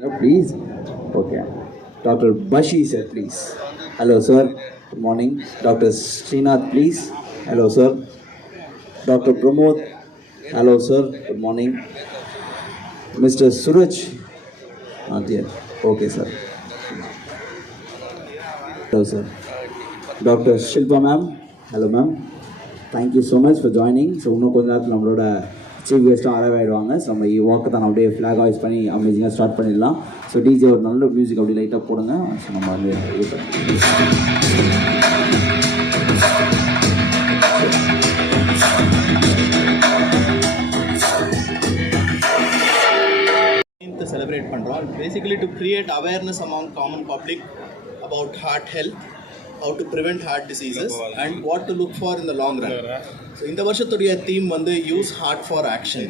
Please. Okay. Dr. Bashi, sir, please. Hello, sir. Good morning. Dr. Srinath, please. Hello, sir. Dr. Pramod. Hello, sir. Good morning. Mr. Suraj. Not yet. Okay, sir. Hello, sir. Dr. Shilpa, ma'am. Hello, ma'am. Thank you so much for joining. So, இன்னும் கொஞ்ச நேரத்தில் நம்மளோட chief கெஸ்ட்டும் arrive ஆகிடுவாங்க. So நம்ம வாக்கு தான் அப்படியே flag ஹாய்ஸ் பண்ணி அமேசிங்காக ஸ்டார்ட் பண்ணிடலாம். ஸோ டிஜே ஒரு நல்ல மியூசிக் அப்படி லைட்டாக போடுங்க. ஸோ நம்ம வந்து celebrate பண்றோம். Basically to create awareness among common public about heart health, how to prevent heart diseases and what to look for in the long run. So இந்த வருஷத்துடைய theme வந்து use heart for action.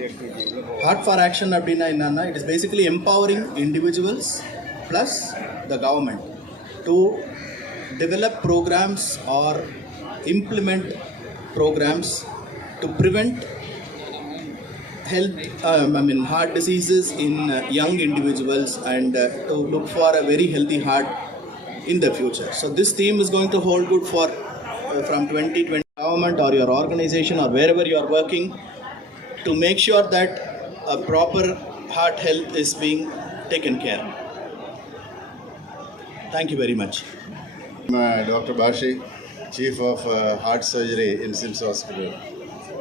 Heart for action அப்படின்னா என்னன்னா, it is basically empowering individuals plus the government to develop programs or implement programs to prevent heart diseases in young individuals and to look for a very healthy heart in the future. So this theme is going to hold good for from 2020 government or your organization or wherever you are working to make sure that a proper heart health is being taken care of. Thank you very much. I'm Dr. Bashi, Chief of Heart Surgery in SIMS Hospital.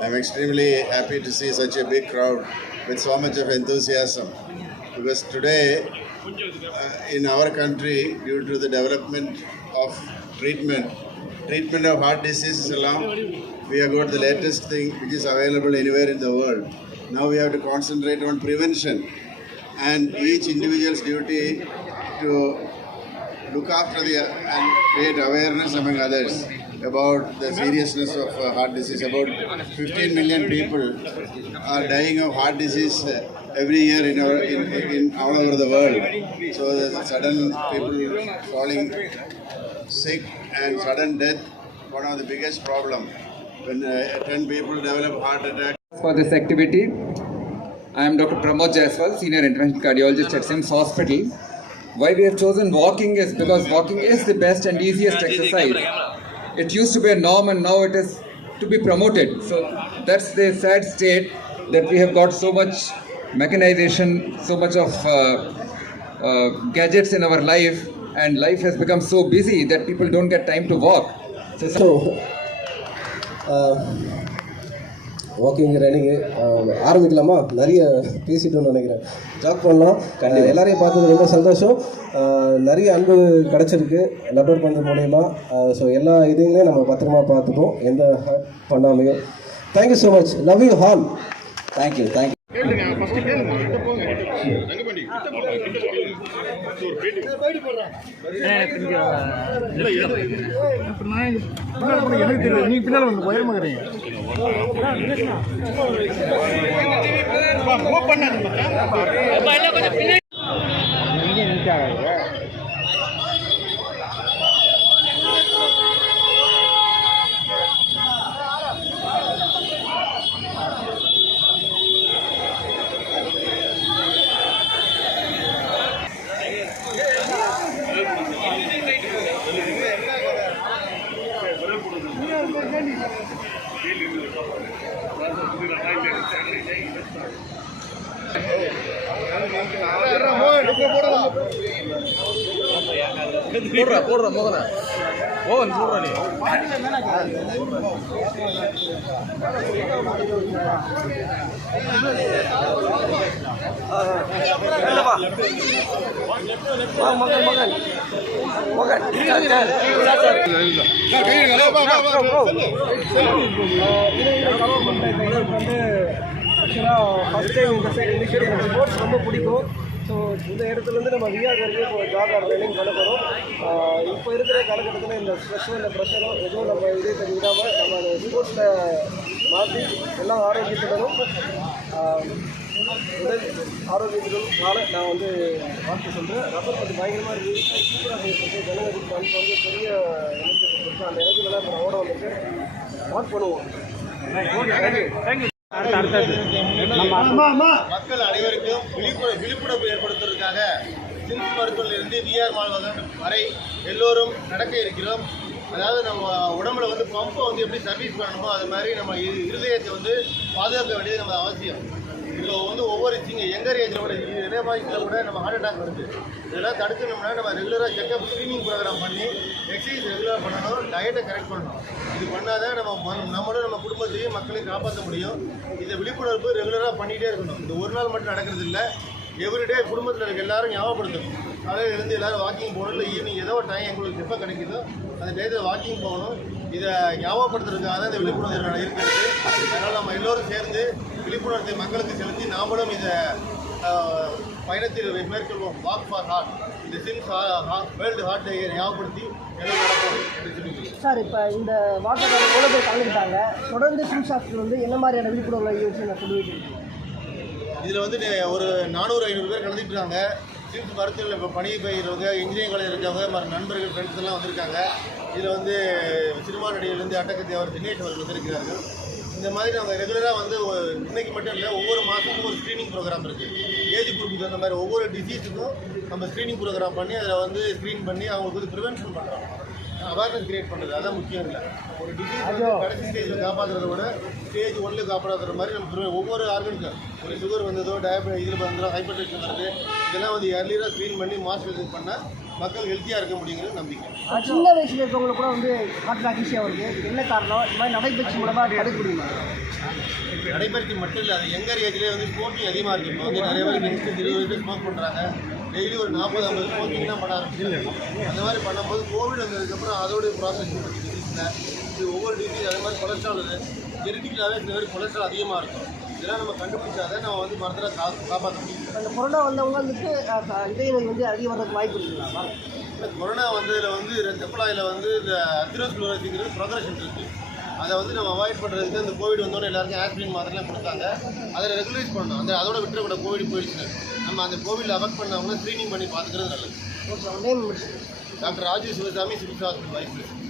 I'm extremely happy to see such a big crowd with so much of enthusiasm, because today in our country, due to the development of treatment of heart diseases along, we have got the latest thing which is available anywhere in the world. Now we have to concentrate on prevention, and each individual's duty to look after and create awareness among others about the seriousness of heart disease. About 15 million people are dying of heart disease every year in all over the world. So the sudden people falling sick and sudden death, one of the biggest problem. When 10 people develop heart attack. For this activity, I am Dr. Pramod Jaiswal, Senior Interventional Cardiologist at SIMS Hospital. Why we have chosen walking is because walking is the best and easiest exercise. It used to be a norm and now it is to be promoted. So that's the sad state that we have got so much mechanization, so much of gadgets in our life, and life has become so busy that people don't get time to walk. Walking running ஆரம்பிக்கலாமா? நிறைய பேசிட்டோன்னு நினைக்கிறேன். Jack பண்ணலாம். எல்லாரையும் பார்த்தது ரொம்ப சந்தோஷம். நிறைய அன்பு கிடச்சிருக்கு நபர் பந்து மூலயமா. ஸோ எல்லா இதையுமே நம்ம பத்திரமா பார்த்துப்போம், எந்த ஹர்ட் பண்ணாமையும். Thank you so much. Love you all. Thank you. நீ பின்னால் வந்து உயரமாகறீங்க போடுற மோகன மோகன் போடுற நீ ஃபஸ்ட் டைம் இந்த சைடு இனிஷியேட்டிவ் எனக்கு ஸ்போர்ட்ஸ் ரொம்ப பிடிக்கும். ஸோ இந்த இடத்துலேருந்து நம்ம விஆர் வரைக்கும் இப்போ ஜாப் ரன்னிங் பண்ண போகிறோம். இப்போ இருக்கிற காலகட்டத்தில் இந்த ஸ்ட்ரெஸ்ஸோ இல்லை ப்ரெஷரோ எதுவும் நம்ம இதே விடாமல் நம்ம அந்த ஸ்போர்ட்ஸில் மாற்றி எல்லாம் ஆரோக்கியத்துடனும் உடல் ஆரோக்கியத்துடனால நான் வந்து வாழ்க்கை சொல்கிறேன். ரப்பர் பற்றி பயங்கரமாக இருக்குது, சூப்பராக இருக்குது. ஜனவரிக்கு வந்து பெரிய எனர்ஜி கொடுத்து அந்த எனர்ஜிலாம் இப்போ ஓட வந்துட்டு வாக் பண்ணுவோம். தேங்க்யூ. மக்கள் அனைவருக்கும் விழிப்புணர்வு ஏற்படுத்துவதற்காக சிம்ஸ் மருத்துவமனையிலிருந்து விஆர் மால் வரை எல்லோரும் நடக்க இருக்கிறோம். அதாவது நம்ம உடம்புல வந்து பம்பை வந்து எப்படி சர்வீஸ் பண்ணணுமோ அது மாதிரி நம்ம இருதயத்தை வந்து பாதுகாக்க வேண்டியது நம்ம அவசியம். இப்போ வந்து ஒவ்வொரு யங்கர் ஏஜில் கூட இதே வயசில் கூட நம்ம ஹார்ட் அட்டாக் வருது. இதெல்லாம் தடுக்கணும்னா நம்ம ரெகுலராக செக்அப் ஸ்க்ரீனிங் ப்ரோக்ராம் பண்ணி எக்ஸசைஸ் ரெகுலராக பண்ணணும், டயட்டை கரெக்ட் பண்ணணும். இது பண்ணாதான் நம்மளும் நம்ம குடும்பத்தையும் மக்களையும் காப்பாற்ற முடியும். இந்த விழிப்புணர்வு ரெகுலராக பண்ணிகிட்டே இருக்கணும். இந்த ஒரு நாள் மட்டும் நடக்கிறது இல்லை, எவ்ரிடே குடும்பத்தில் இருக்க எல்லாரும் ஞாபகப்படுத்தணும். காலையில் இருந்து எல்லோரும் வாக்கிங் போகணும், இல்லை ஈவினிங் ஏதோ ஒரு டைம் எங்களுக்கு எப்போ கிடைக்குதோ அந்த டயத்தில் வாக்கிங் போகணும். இதை ஞாபகப்படுத்துறதுக்காக தான் இந்த விழிப்புணர்வு இருக்கிறது. அதனால் நம்ம எல்லோரும் சேர்ந்து விழிப்புணர்வை மக்களுக்கு செலுத்தி நாமளும் இதை பயணத்தில் மேற்கொள்வோம். வாக் ஃபார் ஹார்ட், இந்த சிம்ஸ் வேர்ல்டு ஹார்ட் டே ஞாபகப்படுத்தி எல்லாம் நடக்கும் என்று சொல்லிக்கிறேன். சார், இப்போ இந்த வாட்டர் எவ்வளோ பேர் கலந்துக்கிட்டாங்க, தொடர்ந்து சிம்ஸ் ஹாஸ்பிட்டல் வந்து என்ன மாதிரியான விழிப்புணர்வு யோசிச்சு நான் சொல்லுவேன். இதில் வந்து ஒரு 400-500 பேர் கலந்துக்கிட்டாங்க. சிம்ஸ் மருத்துவர்கள் இப்போ பணி பெய்கிறவங்க, இன்ஜினியரிங் காலேஜ் இருக்கவங்க, நண்பர்கள், ஃப்ரெண்ட்ஸ் எல்லாம் வந்திருக்காங்க. இதில் வந்து சினிமா நடிகர்லேருந்து அட்டகத்தி அவர் தினேஷ் அவர்கள் வந்திருக்கிறார்கள். இந்த மாதிரி நாங்கள் ரெகுலராக வந்து இன்னைக்கு மட்டும் இல்லை, ஒவ்வொரு மாதமும் ஒரு ஸ்க்ரீனிங் ப்ரோக்ராம் இருக்குது. ஏஜ் குரூப்புக்கு அந்த மாதிரி ஒவ்வொரு டிசீஸுக்கும் நம்ம ஸ்க்ரீனிங் ப்ரோக்ராம் பண்ணி அதில் வந்து ஸ்க்ரீன் பண்ணி அவங்களுக்கு வந்து ப்ரிவென்ஷன் பண்ணுறோம். அவேர்னஸ் கிரியேட் பண்ணுறது அதான் முக்கியம். இல்லை ஒரு டிசீஸ் வந்து கடைசி ஸ்டேஜில் காப்பாற்றுறத விட ஸ்டேஜ் 1 காப்பாற்றுற மாதிரி நம்ம ஒவ்வொரு ஆர்கனுக்கும் ஒரு சுகர் வந்ததோ, டயபெட்டிஸ் இதில் வந்துடும், ஹைப்பர் டென்ஷன் வருது, இதெல்லாம் வந்து இயர்லியராக ஸ்க்ரீன் பண்ணி மாஸ்டர் பண்ணால் மக்கள் ஹெல்த்தியாக இருக்க முடியுங்கிறது நம்பிக்கை. சின்ன வயசில் இருக்கவங்களுக்கு கூட வந்து ஹார்ட் அட்டாக் ஈஸியாக வருது. என்ன காரணம்? இந்த மாதிரி நடைபயிற்சி மூலமாக தடுக்க முடியுமா? நடைபயிற்சி மட்டும் இல்லை, அது யங்கர் ஏஜ்லேயே வந்து ஸ்மோக்கிங் அதிகமாக இருக்குது. இப்போ வந்து நிறைய பேர் 20 வயசு ஸ்மோக் பண்ணுறாங்க. டெய்லி ஒரு 40-50 ஸ்மோக்கிங் தான் பண்ண ஆரம்பிச்சிருக்காங்க. அந்த மாதிரி பண்ணும்போது கோவிட் வந்ததுக்கப்புறம் அதோடைய ப்ராசஸ் டிசீஸில் இது ஒவ்வொரு டிசீஸ் அதே மாதிரி கொலஸ்ட்ரால் ஜெனட்டிக்கலாகவே சில பேர் கொலஸ்ட்ரால் அதிகமாக இருக்கும். இதெல்லாம் நம்ம கண்டுபிடிச்சாதான் நம்ம வந்து மருத்துவரை காப்பாற்ற முடியும். அந்த கொரோனா வந்தவங்களுக்கு இதய நோய் வந்து அதிகம் வரதுக்கு வாய்ப்பு இருக்குங்களா? இந்த கொரோனா வந்ததில் வந்து ரத்தக்குழாயில் வந்து இந்த அத்திரோஸ்க்ளோரோசிங்கிறது ப்ரோக்ரஷன் இருக்குது. அதை வந்து நம்ம அவாய்ட் பண்ணுறதுக்கு இந்த கோவிட் வந்தோடனே எல்லாருக்கும் ஆஸ்பிரின் மாத்திரைலாம் கொடுத்தாங்க. அதில் ரெகுலைஸ் பண்ணணும். அதோட விட்டுறக்கூட கோவிட் போயிடுச்சு. நம்ம அந்த கோவிடில் அஃபெக்ட் பண்ணவங்க ஸ்க்ரீனிங் பண்ணி பார்த்துக்கிறது நல்லது. Name doctor Rajeev Sivasamy, SIMS hospital vice president.